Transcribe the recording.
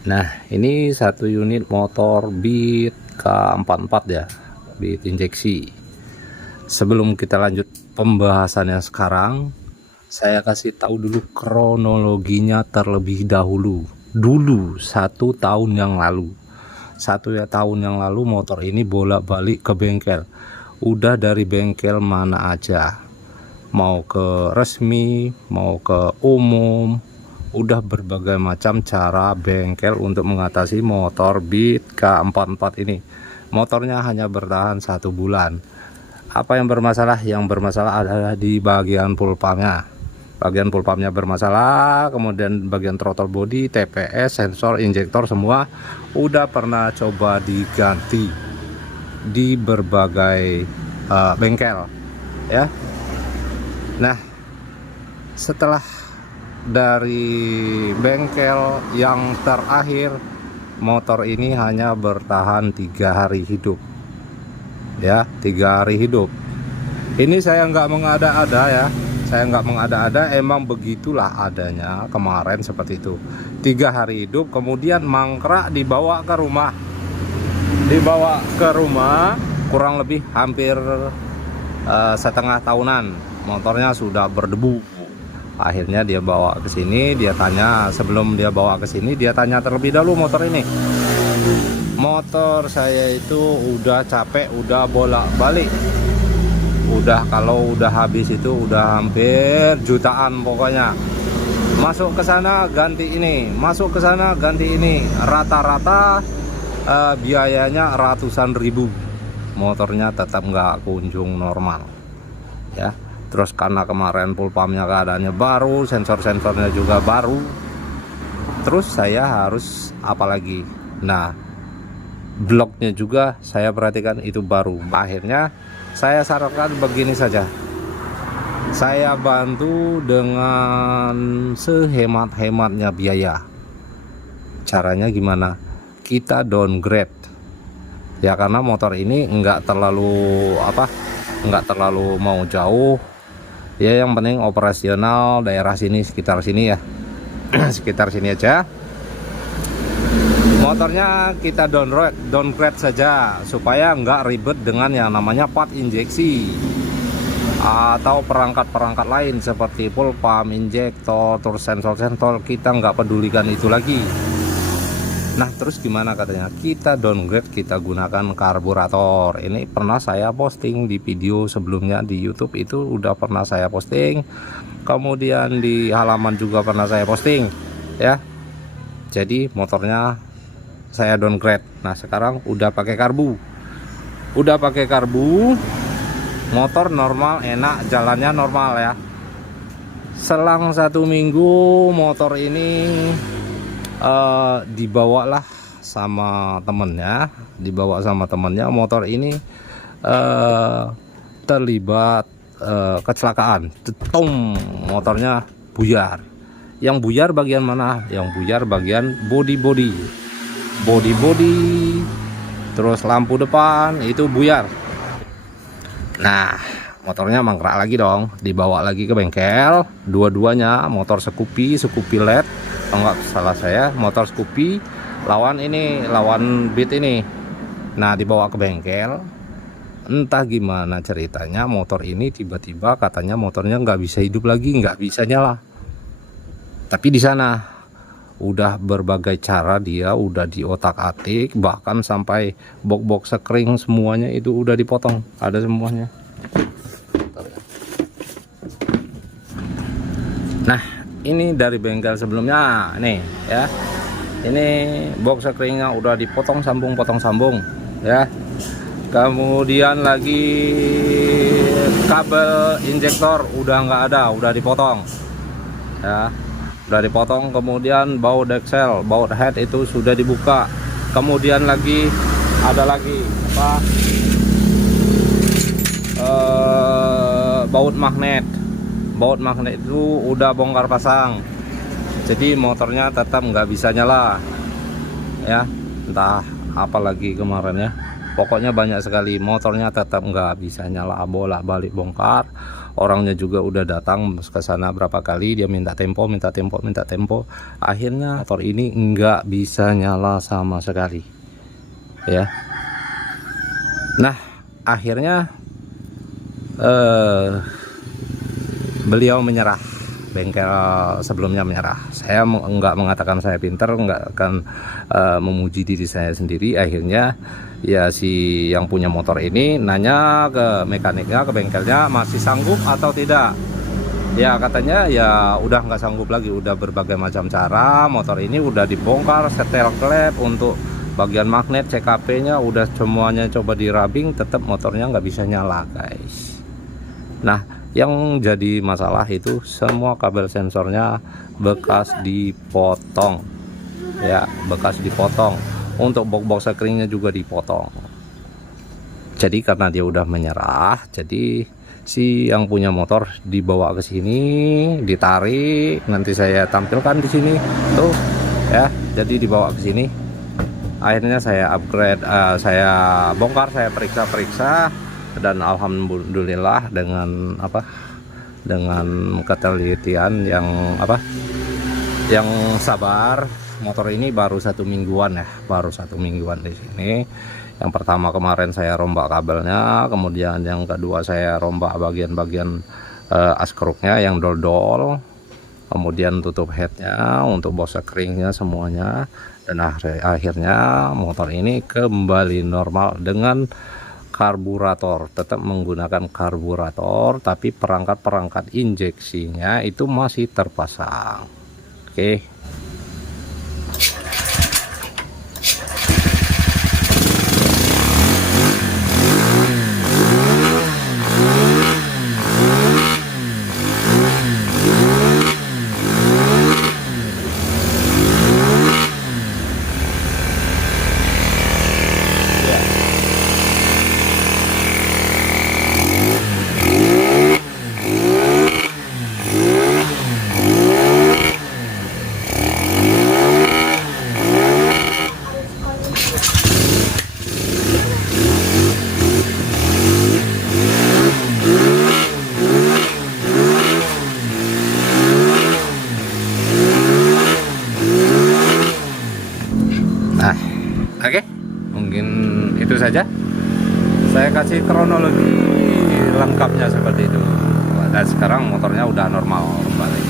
Nah, ini satu unit motor Beat K44 ya, Beat injeksi. Sebelum kita lanjut pembahasannya sekarang, saya kasih tahu dulu kronologinya terlebih dahulu. Dulu 1 tahun yang lalu, 1 tahun yang lalu motor ini bolak-balik ke bengkel. Udah dari bengkel mana aja, mau ke resmi, mau ke umum, udah berbagai macam cara bengkel untuk mengatasi motor Beat K44 ini. Motornya hanya bertahan 1 bulan. Apa yang bermasalah? Yang bermasalah adalah di bagian pulpamnya. Bagian pulpamnya bermasalah, kemudian bagian throttle body, TPS, sensor, injektor semua udah pernah coba diganti di berbagai bengkel ya. Nah, setelah dari bengkel yang terakhir, motor ini hanya bertahan 3 hari hidup ya, 3 hari hidup. Ini saya nggak mengada-ada ya, saya nggak mengada-ada, emang begitulah adanya kemarin seperti itu. 3 hari hidup, kemudian mangkrak dibawa ke rumah, kurang lebih hampir setengah tahunan motornya sudah berdebu. Akhirnya dia bawa ke sini, dia tanya, sebelum dia bawa ke sini dia tanya terlebih dahulu motor ini. Motor saya itu udah capek, udah bolak-balik. Udah kalau udah habis itu udah hampir jutaan pokoknya. Masuk ke sana ganti ini, masuk ke sana ganti ini. Rata-rata biayanya ratusan ribu. Motornya tetap nggak kunjung normal. Ya. Terus karena kemarin pulpamnya keadaannya baru, sensor-sensornya juga baru, terus saya harus apa lagi? Nah, bloknya juga saya perhatikan itu baru. Akhirnya saya sarankan begini saja, saya bantu dengan sehemat-hematnya biaya. Caranya gimana? Kita downgrade ya, karena motor ini nggak terlalu mau jauh ya, yang penting operasional daerah sini, sekitar sini ya. Sekitar sini aja. Motornya kita downgrade saja supaya nggak ribet dengan yang namanya part injeksi atau perangkat-perangkat lain seperti pulpam, injektor, terus sensor-sensor, kita nggak pedulikan itu lagi. Nah, terus gimana katanya? Kita downgrade, kita gunakan karburator. Ini pernah saya posting di video sebelumnya di YouTube, itu udah pernah saya posting. Kemudian di halaman juga pernah saya posting ya. Jadi motornya saya downgrade. Nah, sekarang udah pakai karbu. Udah pakai karbu. Motor normal, enak, jalannya normal ya. Selang 1 minggu motor ini dibawa sama temennya, motor ini terlibat kecelakaan. Motornya buyar. Yang buyar bagian mana? Yang buyar bagian body, terus lampu depan itu buyar. Nah, motornya mangkrak lagi dong, dibawa lagi ke bengkel. Dua-duanya motor Scoopy LED, enggak salah saya, motor Scoopy lawan Beat ini. Nah, dibawa ke bengkel. Entah gimana ceritanya, motor ini tiba-tiba katanya motornya nggak bisa hidup lagi, nggak bisa nyala. Tapi di sana udah berbagai cara, dia udah diotak-atik, bahkan sampai box sekring semuanya itu udah dipotong, ada semuanya. Nah, ini dari bengkel sebelumnya nih ya. Ini box sekringnya udah dipotong potong sambung ya. Kemudian lagi kabel injektor udah nggak ada, udah dipotong ya, udah dipotong. Kemudian baut deksel, baut head itu sudah dibuka. Kemudian lagi ada lagi baut magnet itu udah bongkar pasang. Jadi motornya tetap nggak bisa nyala ya, entah apalagi kemarin ya. Pokoknya banyak sekali, motornya tetap nggak bisa nyala, bolak-balik bongkar. orangnya juga udah datang ke sana berapa kali, dia minta tempo. Akhirnya motor ini nggak bisa nyala sama sekali ya. Nah akhirnya beliau menyerah, bengkel sebelumnya menyerah. Saya nggak mengatakan saya pinter, nggak akan memuji diri saya sendiri. Akhirnya ya si yang punya motor ini nanya ke mekaniknya, ke bengkelnya, masih sanggup atau tidak. Ya katanya ya udah nggak sanggup lagi, udah berbagai macam cara, motor ini udah dibongkar, setel klep untuk bagian magnet, CKP-nya udah semuanya coba dirabing, tetap motornya nggak bisa nyala guys. Nah yang jadi masalah itu semua kabel sensornya bekas dipotong ya, bekas dipotong. Untuk box screennya juga dipotong. Jadi karena dia udah menyerah, jadi si yang punya motor dibawa ke sini, ditarik, nanti saya tampilkan di sini tuh ya. Jadi dibawa ke sini, akhirnya saya upgrade, saya bongkar, saya periksa, dan alhamdulillah dengan dengan ketelitian yang sabar, motor ini baru 1 mingguan ya, baru 1 mingguan di sini. Yang pertama kemarin saya rombak kabelnya, kemudian yang kedua saya rombak bagian-bagian askruknya yang dol-dol, kemudian tutup headnya untuk box screennya semuanya, dan akhirnya motor ini kembali normal dengan karburator, tetap menggunakan karburator, tapi perangkat-perangkat injeksinya itu masih terpasang. Oke. Nah, oke, mungkin itu saja. Saya kasih kronologi lengkapnya seperti itu. Dan sekarang motornya udah normal kembali.